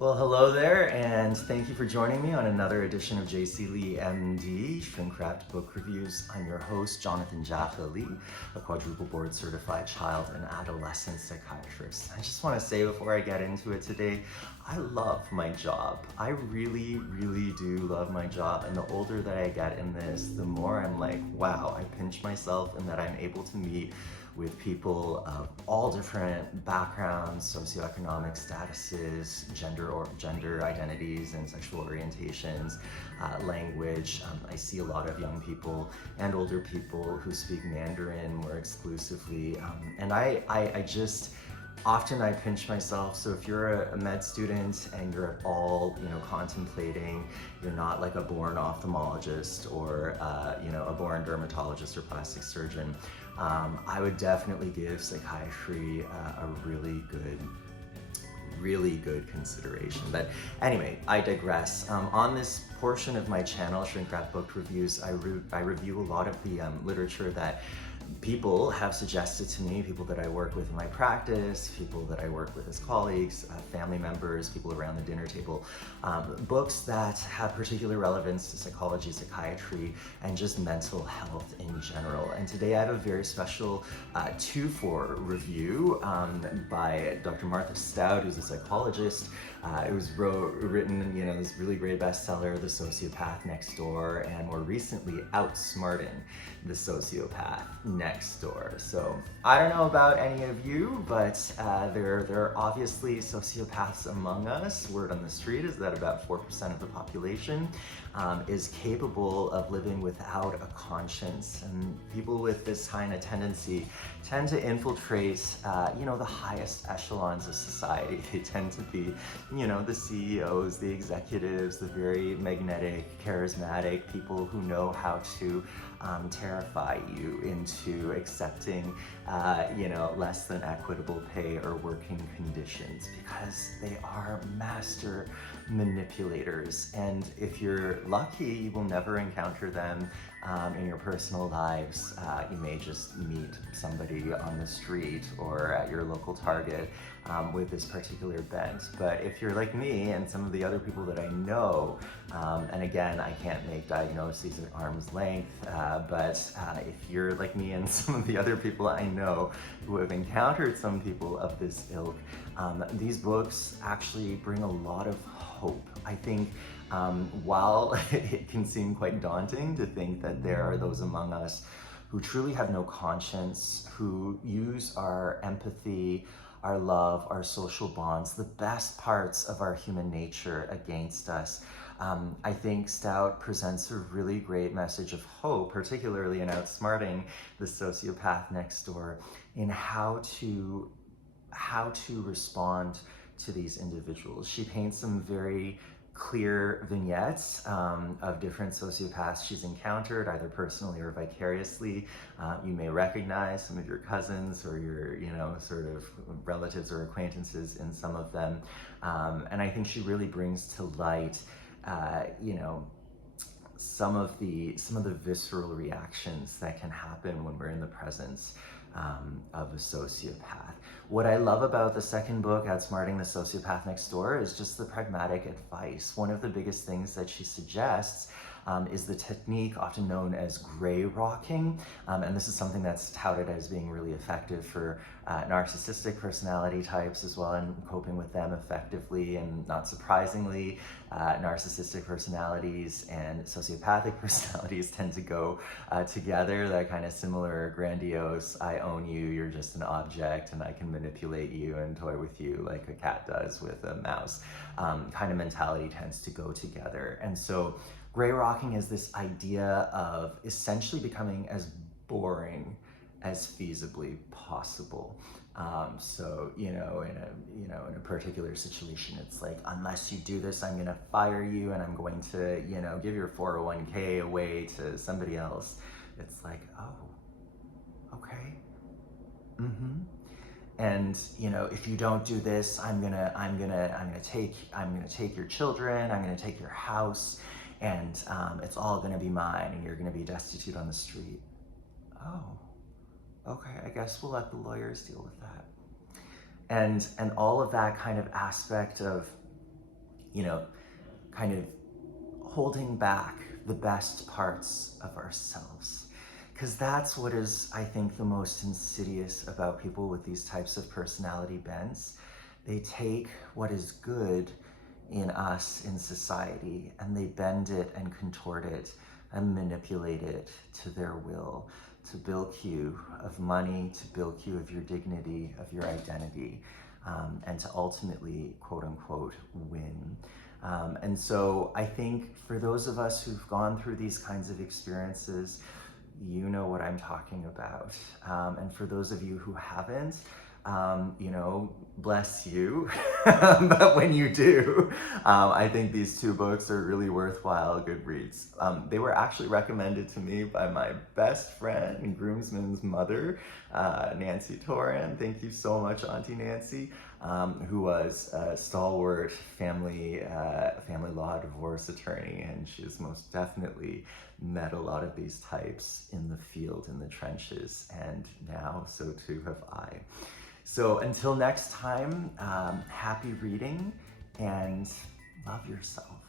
Well, hello there, and thank you for joining me on another edition of JC Lee MD, Shrink Wrapped Book Reviews. I'm your host, Jonathan Jaffa Lee, a quadruple board certified child and adolescent psychiatrist. I just want to say before I get into it today, I love my job. I really, really do love my job, and the older that I get in this, the more I'm like, wow, I pinch myself and that I'm able to meet with people of all different backgrounds, socioeconomic statuses, gender identities and sexual orientations, language. I see a lot of young people and older people who speak Mandarin more exclusively. And I just, often I pinch myself. So if you're a med student and you're at all, contemplating, you're not like a born ophthalmologist or, a born dermatologist or plastic surgeon, I would definitely give psychiatry a really good consideration. But anyway, I digress. On this portion of my channel, Shrink Wrap Book Reviews, I review a lot of the literature that people have suggested to me, people that I work with in my practice, people that I work with as colleagues, family members, people around the dinner table, books that have particular relevance to psychology, psychiatry, and just mental health in general. And today I have a very special 2-for review by Dr. Martha Stout, who's a psychologist. It was written, this really great bestseller, The Sociopath Next Door, and more recently, Outsmarting, The Sociopath Next Door. So I don't know about any of you, but there are obviously sociopaths among us. Word on the street is that about 4% of the population is capable of living without a conscience. And people with this kind of tendency tend to infiltrate, the highest echelons of society. They tend to be, the CEOs, the executives, the very magnetic, charismatic people who know how to terrify you into accepting, less than equitable pay or working conditions, because they are master manipulators. And if you're lucky, you will never encounter them in your personal lives. You may just meet somebody on the street or at your local Target with this particular bent. But if you're like me and some of the other people that I know, and again, I can't make diagnoses at arm's length, but if you're like me and some of the other people I know who have encountered some people of this ilk, these books actually bring a lot of hope. I think while it can seem quite daunting to think that there are those among us who truly have no conscience, who use our empathy, our love, our social bonds, the best parts of our human nature against us, I think Stout presents a really great message of hope, particularly in Outsmarting, The Sociopath Next Door, in how to respond to these individuals. She paints some very clear vignettes of different sociopaths she's encountered, either personally or vicariously. You may recognize some of your cousins or your, sort of relatives or acquaintances in some of them. And I think she really brings to light, some of the visceral reactions that can happen when we're in the presence of a sociopath. What I love about the second book, Outsmarting the Sociopath Next Door, is just the pragmatic advice. One of the biggest things that she suggests is the technique often known as gray rocking. And this is something that's touted as being really effective for narcissistic personality types as well, and coping with them effectively. And not surprisingly, narcissistic personalities and sociopathic personalities tend to go together. That kind of similar, grandiose, I own you, you're just an object, and I can manipulate you and toy with you like a cat does with a mouse, kind of mentality tends to go together. And so gray rocking is this idea of essentially becoming as boring as feasibly possible. So, in a particular situation, it's like, unless you do this, I'm going to fire you, and I'm going to, give your 401k away to somebody else. It's like, oh, okay. And if you don't do this, I'm gonna take your children, I'm gonna take your house, and it's all gonna be mine, and you're gonna be destitute on the street. Oh, okay, I guess we'll let the lawyers deal with that. And all of that kind of aspect of you know, kind of holding back the best parts of ourselves. Because that's what is, I think, the most insidious about people with these types of personality bents. They take what is good in us, in society, and they bend it and contort it and manipulate it to their will, to bilk you of money, to bilk you of your dignity, of your identity, and to ultimately, quote unquote, win. And so I think for those of us who've gone through these kinds of experiences, you know what I'm talking about. And for those of you who haven't, you know, bless you. But when you do, I think these two books are really worthwhile good reads. They were actually recommended to me by my best friend and groomsman's mother, Nancy Toran. Thank you so much, Auntie Nancy, who was a stalwart family law divorce attorney, and she has most definitely met a lot of these types in the field, in the trenches, and now so too have I. So until next time, happy reading and love yourself.